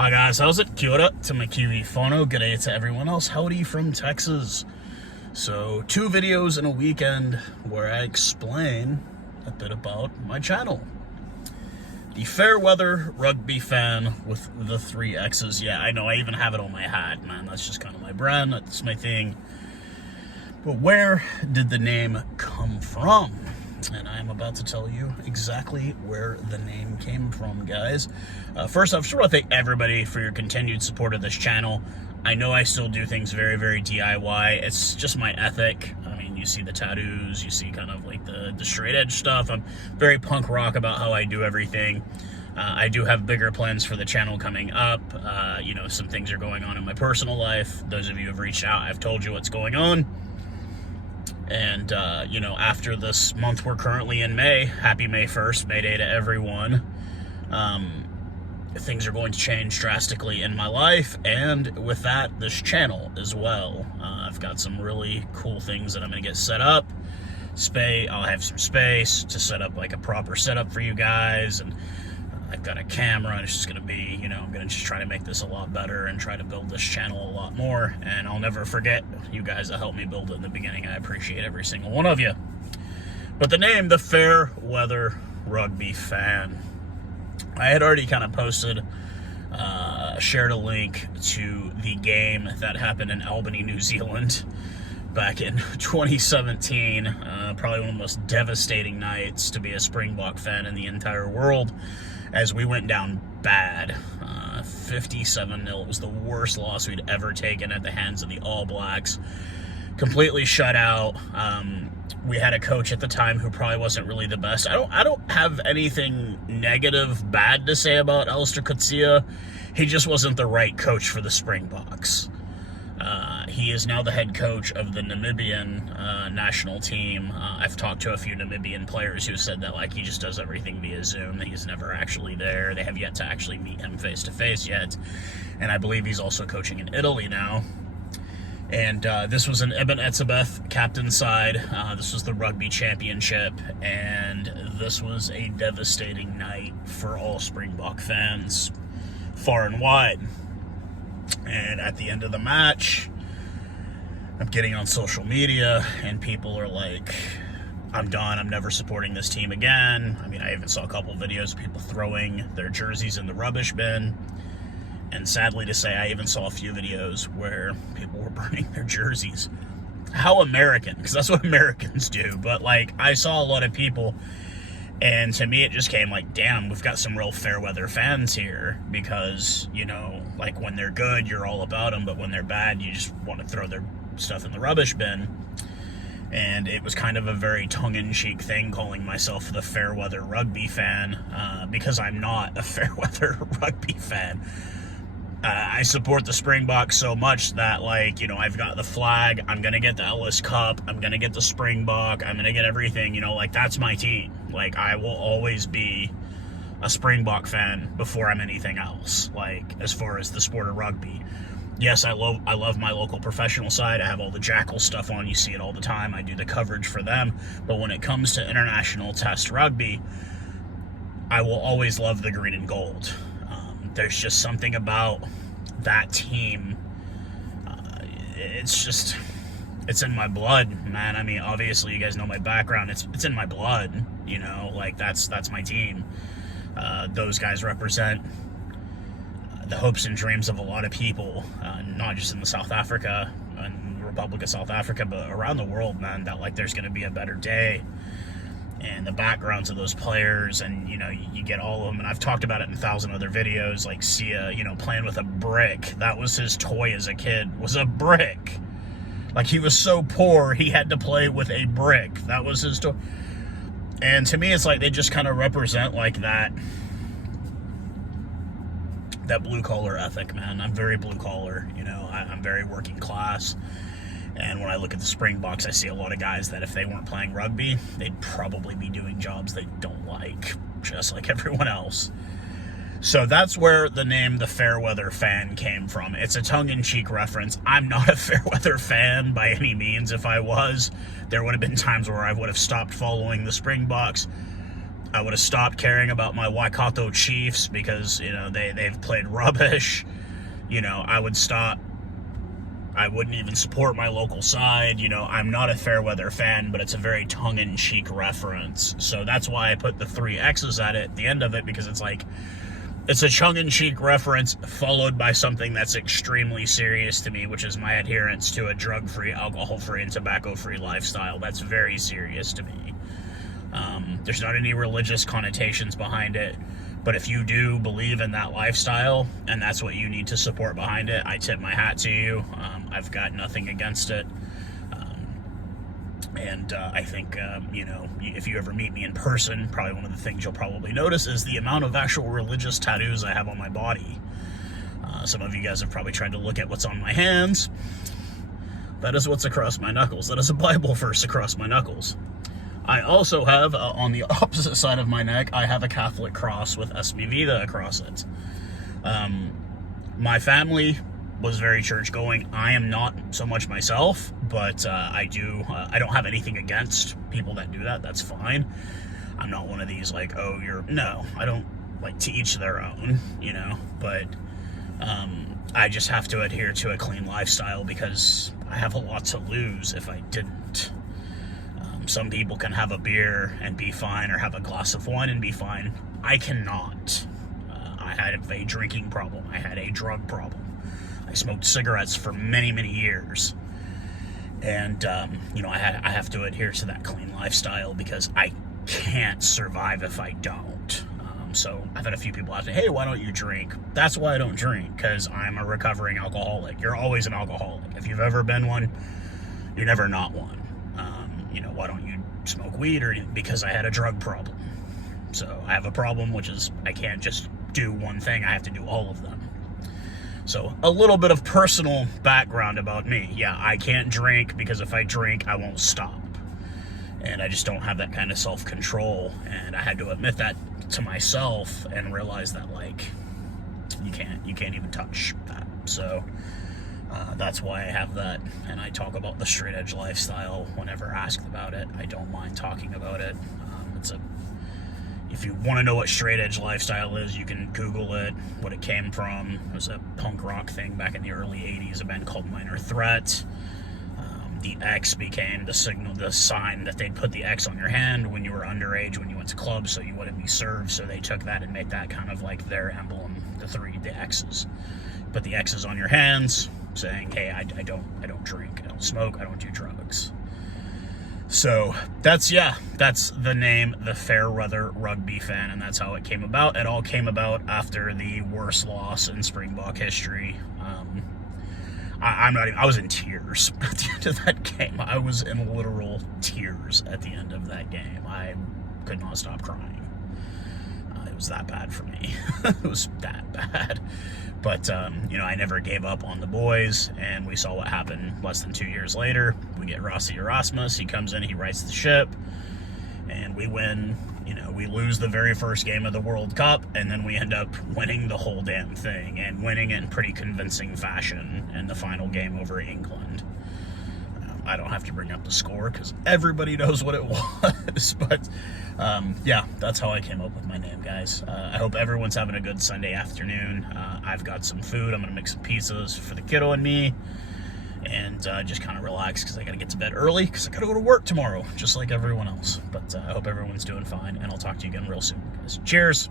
Hi guys, how's it? Kia ora to my kiwi whanau, g'day to everyone else, howdy from Texas. So, 2 videos in a weekend where I explain a bit about my channel. The Fairweather Rugby Fan with the 3 X's. Yeah, I know, I even have it on my hat, man. That's just kind of my brand, that's my thing. But where did the name come from? And I'm about to tell you exactly where the name came from, guys. First off, I just want to thank everybody for your continued support of this channel. I know I still do things very, very DIY. It's just my ethic. I mean, you see the tattoos, you see kind of like the straight edge stuff. I'm very punk rock about how I do everything. I do have bigger plans for the channel coming up. You know, some things are going on in my personal life. Those of you who have reached out, I've told you what's going on. And, you know, after this month we're currently in May, happy May 1st, May Day to everyone, things are going to change drastically in my life, and with that, this channel as well. I've got some really cool things that I'm going to get set up. I'll have some space to set up like a proper setup for you guys, and I've got a camera, and it's just going to be, you know, I'm going to just try to make this a lot better and try to build this channel a lot more. And I'll never forget you guys that helped me build it in the beginning. I appreciate every single one of you. But the name, the Fairweather Rugby Fan. I had already kind of posted, shared a link to the game that happened in Albany, New Zealand back in 2017. Probably one of the most devastating nights to be a Springbok fan in the entire world, as we went down bad. 57-0. It was the worst loss we'd ever taken at the hands of the All Blacks. Completely shut out. We had a coach at the time who probably wasn't really the best. I don't have anything negative, bad to say about Alistair Coetzee. He just wasn't the right coach for the Springboks. He is now the head coach of the Namibian national team. I've talked to a few Namibian players who said that, like, he just does everything via Zoom, that he's never actually there. They have yet to actually meet him face-to-face yet. And I believe he's also coaching in Italy now. And this was an Ibn Etzebeth captain side. This was the rugby championship, and this was a devastating night for all Springbok fans, far and wide. And at the end of the match, I'm getting on social media, and people are like, I'm done, I'm never supporting this team again. I mean, I even saw a couple videos of people throwing their jerseys in the rubbish bin. And sadly to say, I even saw a few videos where people were burning their jerseys. How American, because that's what Americans do. But, like, I saw a lot of people, and to me it just came like, damn, we've got some real Fairweather fans here. Because, you know, like, when they're good, you're all about them, but when they're bad, you just want to throw their stuff in the rubbish bin. And it was kind of a very tongue-in-cheek thing, calling myself the Fairweather Rugby Fan, because I'm not a Fairweather Rugby fan. I support the Springboks so much that, like, you know, I've got the flag, I'm going to get the Ellis Cup, I'm going to get the Springbok, I'm going to get everything, you know, like, that's my team. Like, I will always be a Springbok fan before I'm anything else, like, as far as the sport of rugby. Yes, I love my local professional side. I have all the Jackal stuff on, you see it all the time, I do the coverage for them, but when it comes to international test rugby, I will always love the green and gold. There's just something about that team. It's in my blood, man. I mean, obviously, you guys know my background. It's in my blood, you know, like, that's my team. Those guys represent the hopes and dreams of a lot of people, not just in the South Africa and Republic of South Africa, but around the world, man, that, like, there's going to be a better day. And the backgrounds of those players, and, you know, you get all of them, and I've talked about it in 1,000 other videos, like Sia, you know, playing with a brick. That was his toy as a kid, was a brick. Like, he was so poor, he had to play with a brick. That was his toy. And to me, it's like they just kind of represent, like, that blue-collar ethic, man. I'm very blue-collar, you know, I'm very working class. And when I look at the Springboks, I see a lot of guys that if they weren't playing rugby, they'd probably be doing jobs they don't like, just like everyone else. So that's where the name the Fairweather Fan came from. It's a tongue-in-cheek reference. I'm not a Fairweather fan by any means. If I was, there would have been times where I would have stopped following the Springboks. I would have stopped caring about my Waikato Chiefs because, you know, they've played rubbish. You know, I would stop. I wouldn't even support my local side. You know, I'm not a Fairweather fan, but it's a very tongue-in-cheek reference. So that's why I put the 3 X's at the end of it, because it's like, it's a tongue-in-cheek reference followed by something that's extremely serious to me, which is my adherence to a drug-free, alcohol-free, and tobacco-free lifestyle. That's very serious to me. There's not any religious connotations behind it, but if you do believe in that lifestyle and that's what you need to support behind it, I tip my hat to you. I've got nothing against it. I think, you know, if you ever meet me in person, probably one of the things you'll probably notice is the amount of actual religious tattoos I have on my body. Some of you guys have probably tried to look at what's on my hands. That is what's across my knuckles. That is a Bible verse across my knuckles. I also have, on the opposite side of my neck, I have a Catholic cross with Esme Vida across it. My family was very church-going. I am not so much myself, but I don't have anything against people that do that. That's fine. I'm not one of these, like, oh, no, I don't, like, to each their own, you know, but I just have to adhere to a clean lifestyle because I have a lot to lose if I didn't. Some people can have a beer and be fine, or have a glass of wine and be fine. I cannot. I had a drinking problem. I had a drug problem. I smoked cigarettes for many, many years. And, you know, I have to adhere to that clean lifestyle because I can't survive if I don't. So I've had a few people ask me, hey, why don't you drink? That's why I don't drink, because I'm a recovering alcoholic. You're always an alcoholic. If you've ever been one, you're never not one. You know, why don't you smoke weed? Or because I had a drug problem. So I have a problem, which is I can't just do one thing. I have to do all of them. So a little bit of personal background about me. Yeah, I can't drink because if I drink, I won't stop. And I just don't have that kind of self-control. And I had to admit that to myself and realize that, like, you can't even touch that. So that's why I have that. And I talk about the straight edge lifestyle whenever asked about it. I don't mind talking about it. If you want to know what straight edge lifestyle is, you can Google it, what it came from. It was a punk rock thing back in the early 80s, a band called Minor Threat. The X became the sign that they'd put the X on your hand when you were underage, when you went to clubs, so you wouldn't be served. So they took that and made that kind of like their emblem, the X's. Put the X's on your hands, saying, hey, I don't drink, I don't smoke, I don't do drugs. So that's the name, the Fairweather Rugby Fan, and that's how it came about. It all came about after the worst loss in Springbok history. I was in tears at the end of that game. I was in literal tears at the end of that game. I could not stop crying. It was that bad for me. It was that bad. But, you know, I never gave up on the boys, and we saw what happened less than 2 years later. We get Rossi Erasmus, he comes in, he rights the ship, and we win. You know, we lose the very first game of the World Cup, and then we end up winning the whole damn thing, and winning it in pretty convincing fashion in the final game over England. I don't have to bring up the score, because everybody knows what it was, but, yeah, that's how I came up with my name, guys. I hope everyone's having a good Sunday afternoon. I've got some food. I'm going to make some pizzas for the kiddo and me, and just kind of relax, because I got to get to bed early, because I got to go to work tomorrow, just like everyone else. But I hope everyone's doing fine, and I'll talk to you again real soon, guys. Cheers!